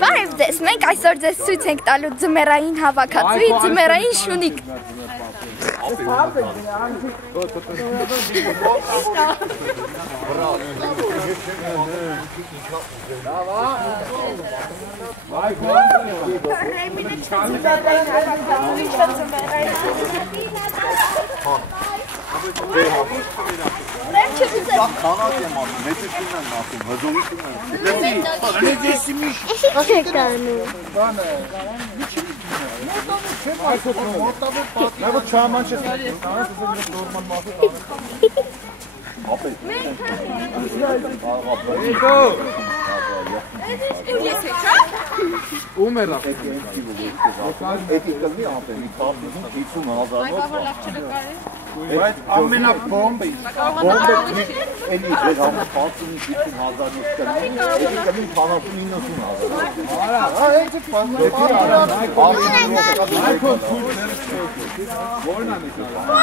Բարև ձեզ, մենք այսօր ձեզ ցույց ենք տալու ձմեռային հավաքածուի ձմեռային շունիկ։ Բայց ամենաբոմբը էլի վերհամը 50-50,000 կլինի, էլի կլինի 50-90,000։ Արա, այդ Որն է նշանակը։